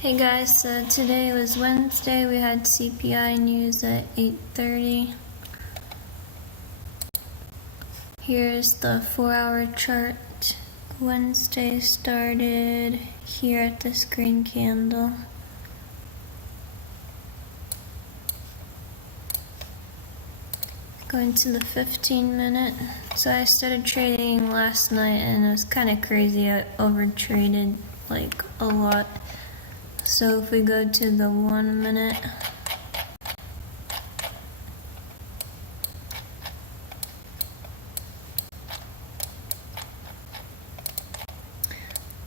Hey guys, so today was Wednesday. We had CPI news at 8:30. Here's the 4-hour chart. Wednesday started here at this green candle. Going to the 15-minute. So I started trading last night and it was kind of crazy. I overtraded like a lot. So if we go to the 1 minute,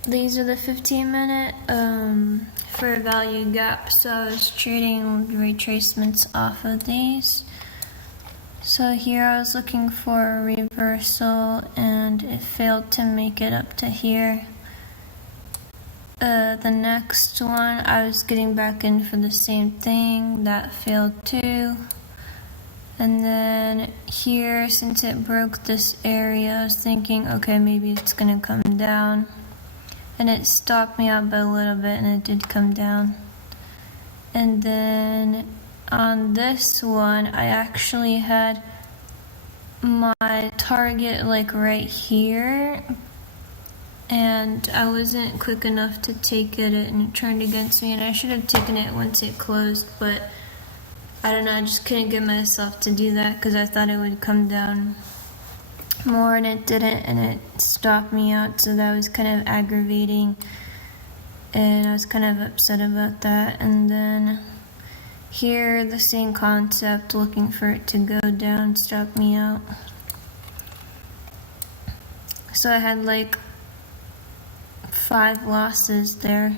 these are the 15-minute fair value gap. So I was trading retracements off of these. So here I was looking for a reversal and it failed to make it up to here. The next one, I was getting back in for the same thing. That failed too. And then here, since it broke this area, I was thinking, okay, maybe it's gonna come down. And it stopped me out by a little bit and it did come down. And then on this one, I actually had my target like right here. And I wasn't quick enough to take it and it turned against me, and I should have taken it once it closed, but I don't know, I just couldn't get myself to do that because I thought it would come down more and it didn't, and it stopped me out, so that was kind of aggravating and I was kind of upset about that. And then here, the same concept, looking for it to go down, stopped me out. So I had like 5 losses there.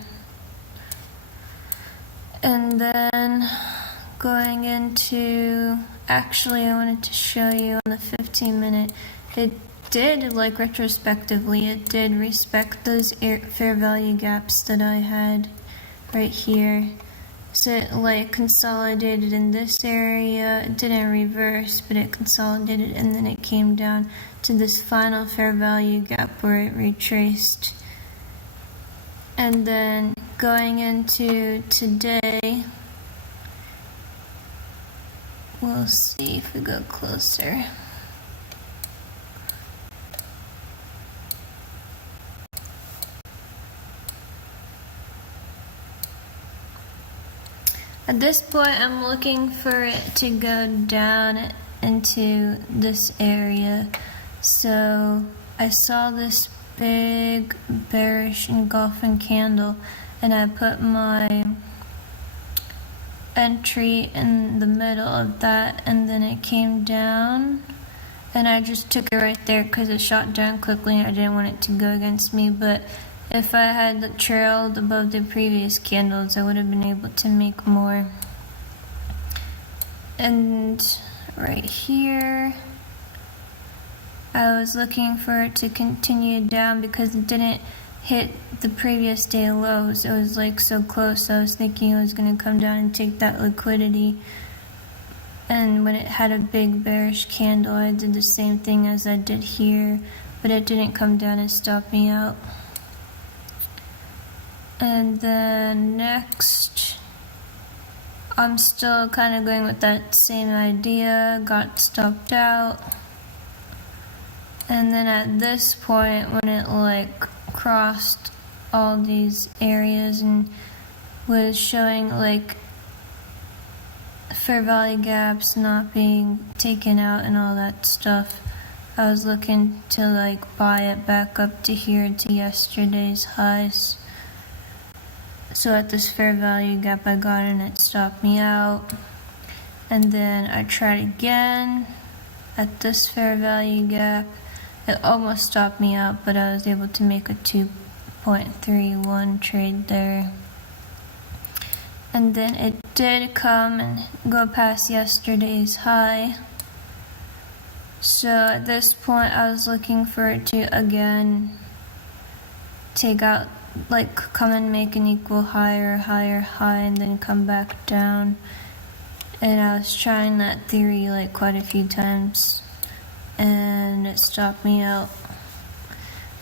And then going into, actually I wanted to show you on the 15-minute, it did, like retrospectively, it did respect those fair value gaps that I had right here. So it like consolidated in this area, it didn't reverse, but it consolidated, and then it came down to this final fair value gap where it retraced. And then going into today, we'll see if we go closer. At this point, I'm looking for it to go down into this area. So I saw this big bearish engulfing candle and I put my entry in the middle of that, and then it came down and I just took it right there because it shot down quickly and I didn't want it to go against me. But if I had trailed above the previous candles, I would have been able to make more. And right here, I was looking for it to continue down because it didn't hit the previous day lows. It was like so close. I was thinking it was going to come down and take that liquidity. And when it had a big bearish candle, I did the same thing as I did here, but it didn't come down and stop me out. And then next, I'm still kind of going with that same idea, got stopped out. And then at this point, when it like crossed all these areas and was showing like fair value gaps not being taken out and all that stuff, I was looking to like buy it back up to here to yesterday's highs. So at this fair value gap I got in, it stopped me out. And then I tried again at this fair value gap. It almost stopped me out, but I was able to make a 2.31 trade there. And then it did come and go past yesterday's high. So at this point I was looking for it to again take out, like come and make an equal higher high and then come back down. And I was trying that theory like quite a few times and it stopped me out.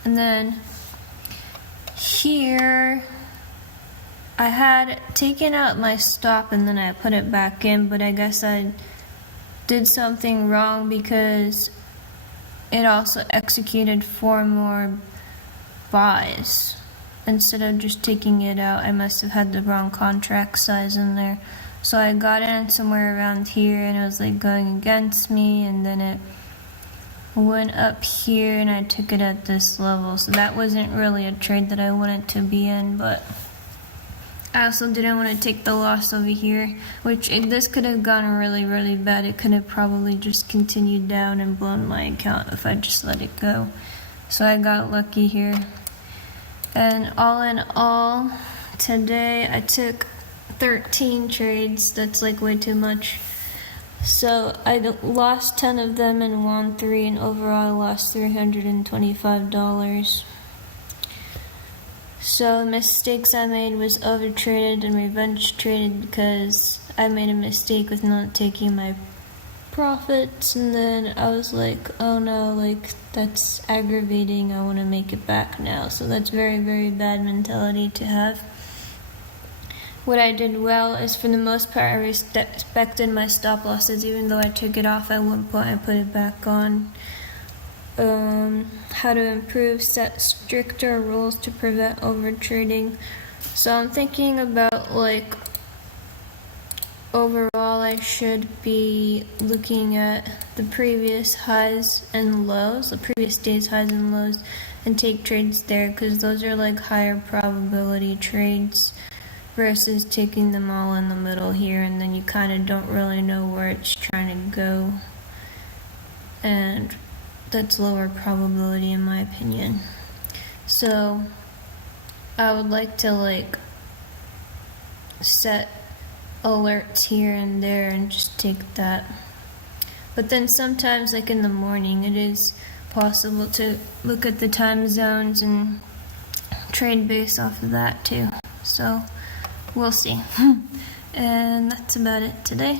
And then here I had taken out my stop and then I put it back in, but I guess I did something wrong because it also executed 4 more buys. Instead of just taking it out, I must have had the wrong contract size in there. So I got in somewhere around here and it was like going against me, and then it went up here and I took it at this level. So that wasn't really a trade that I wanted to be in, but I also didn't want to take the loss over here, which this could have gone really, really bad. It could have probably just continued down and blown my account if I just let it go. So I got lucky here. And all in all, today I took 13 trades. That's like way too much. So I lost 10 of them and won 3, and overall I lost $325. So the mistakes I made was overtraded and revenge traded because I made a mistake with not taking my profits, and then I was like, oh no, like that's aggravating, I want to make it back now. So that's very, very bad mentality to have. What I did well is, for the most part, I respected my stop losses, even though I took it off at one point. I put it back on. How to improve: set stricter rules to prevent overtrading. So I'm thinking about, like, overall I should be looking at the previous highs and lows, the previous day's highs and lows, and take trades there, because those are like higher probability trades versus taking them all in the middle here, and then you kind of don't really know where it's trying to go, and that's lower probability in my opinion. So I would like to like set alerts here and there and just take that. But then sometimes, like in the morning, it is possible to look at the time zones and trade based off of that too. So we'll see. And that's about it today.